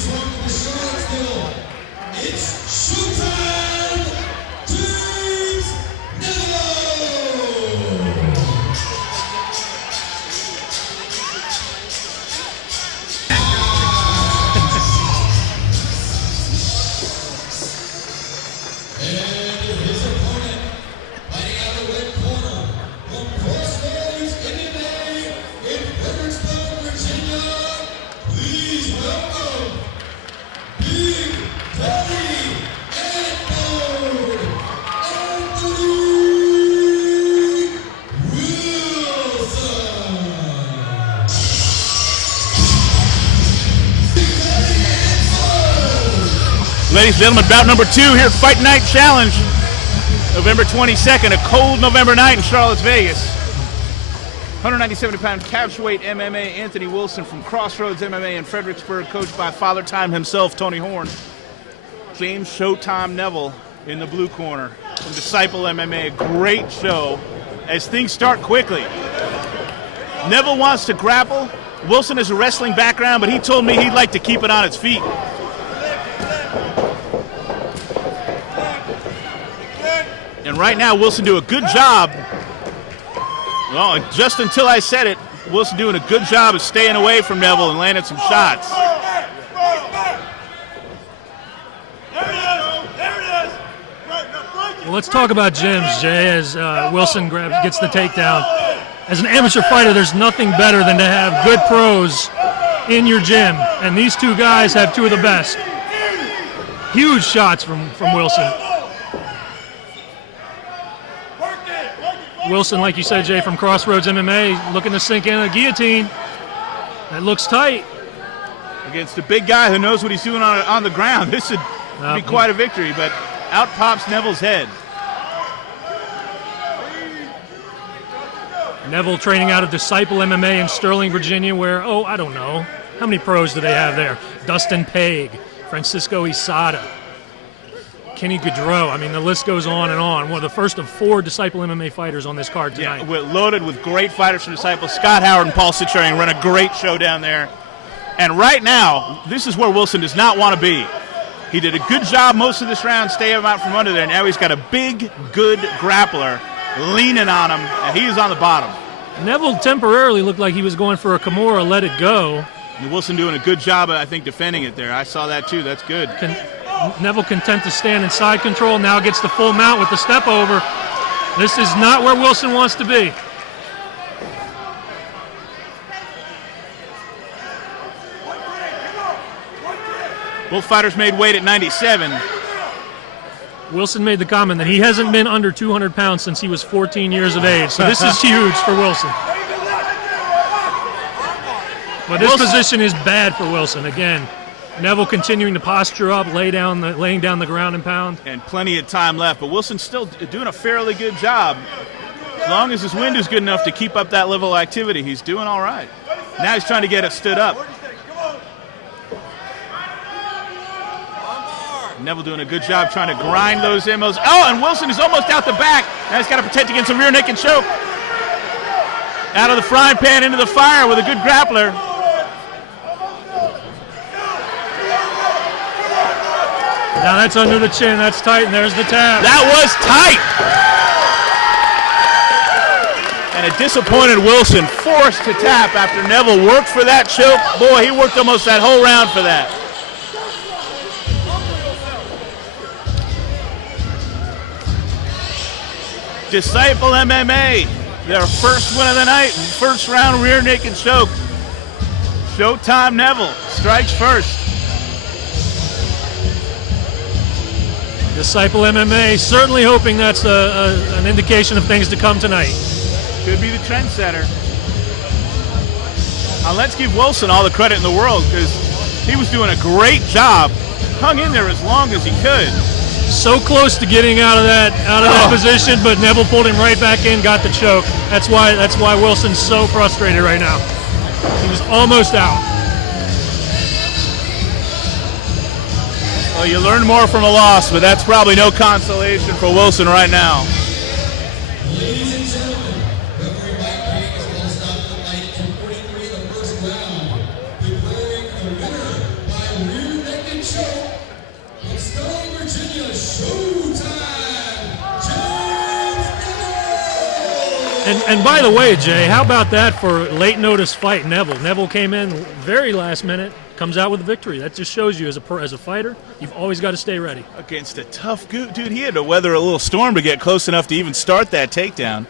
He's from Charlottesville. It's showtime! James Neville! And his opponent, fighting out of the red corner, from Crossroads MMA in Fredericksburg, Virginia, please welcome Big Daddy Anthony Wilson. Ladies and gentlemen, bout number 2 here at Fight Night Challenge, November 22nd, a cold November night in Charlotte, Vegas. 197-pound catchweight MMA Anthony Wilson from Crossroads MMA in Fredericksburg, coached by Father Time himself, Tony Horn. James Showtime Neville in the blue corner from Disciple MMA. A great show as things start quickly. Neville wants to grapple. Wilson has a wrestling background, but he told me he'd like to keep it on its feet. And right now, Wilson doing a good job. Well, just until I said it, Wilson doing a good job of staying away from Neville and landing some shots. Well, let's talk about gyms, Jay, as Wilson gets the takedown. As an amateur fighter, there's nothing better than to have good pros in your gym, and these two guys have two of the best. Huge shots from Wilson. Wilson, like you said, Jay, from Crossroads MMA, looking to sink in a guillotine. That looks tight. Against a big guy who knows what he's doing on the ground. This would be quite a victory, but out pops Neville's head. Neville training out of Disciple MMA in Sterling, Virginia, where, I don't know, how many pros do they have there? Dustin Paig, Francisco Isada, Kenny Gaudreau. I mean, the list goes on and on. One of the first of 4 Disciple MMA fighters on this card tonight. Yeah, we're loaded with great fighters from Disciple. Scott Howard and Paul Cicharian run a great show down there. And right now, this is where Wilson does not want to be. He did a good job most of this round, staying him out from under there. Now he's got a big, good grappler leaning on him, and he's on the bottom. Neville temporarily looked like he was going for a Kimura, let it go. And Wilson doing a good job, I think, defending it there. I saw that too. That's good. Neville content to stand in side control, now gets the full mount with the step over. This is not where Wilson wants to be. Both fighters made weight at 97. Wilson made the comment that he hasn't been under 200 pounds since he was 14 years of age, so this is huge for Wilson. But this position is bad for Wilson. Again, Neville continuing to posture up, laying down the ground and pound. And plenty of time left, but Wilson's still doing a fairly good job. As long as his wind is good enough to keep up that level of activity, he's doing all right. Now he's trying to get it stood up. Neville doing a good job trying to grind those MOs. Oh, and Wilson is almost out the back. Now he's got to protect against a rear naked choke. Out of the frying pan into the fire with a good grappler. Now that's under the chin, that's tight, and there's the tap. That was tight. And a disappointed Wilson forced to tap after Neville worked for that choke. Boy, he worked almost that whole round for that. Disciple MMA, their first win of the night, first round rear naked choke. Showtime Neville strikes first. Disciple MMA certainly hoping that's an indication of things to come tonight. Could be the trendsetter. Let's give Wilson all the credit in the world because he was doing a great job. Hung in there as long as he could. So close to getting out of that position, but Neville pulled him right back in, got the choke. That's why Wilson's so frustrated right now. He was almost out. Well, you learn more from a loss, but that's probably no consolation for Wilson right now. Ladies and gentlemen, referee Mike King is going to stop the fight at 2:43 in the first round, declaring the winner by rear And by the way, Jay, how about that for late notice fight Neville? Neville came in very last minute, comes out with a victory. That just shows you as a fighter, you've always got to stay ready. Against a tough dude, he had to weather a little storm to get close enough to even start that takedown.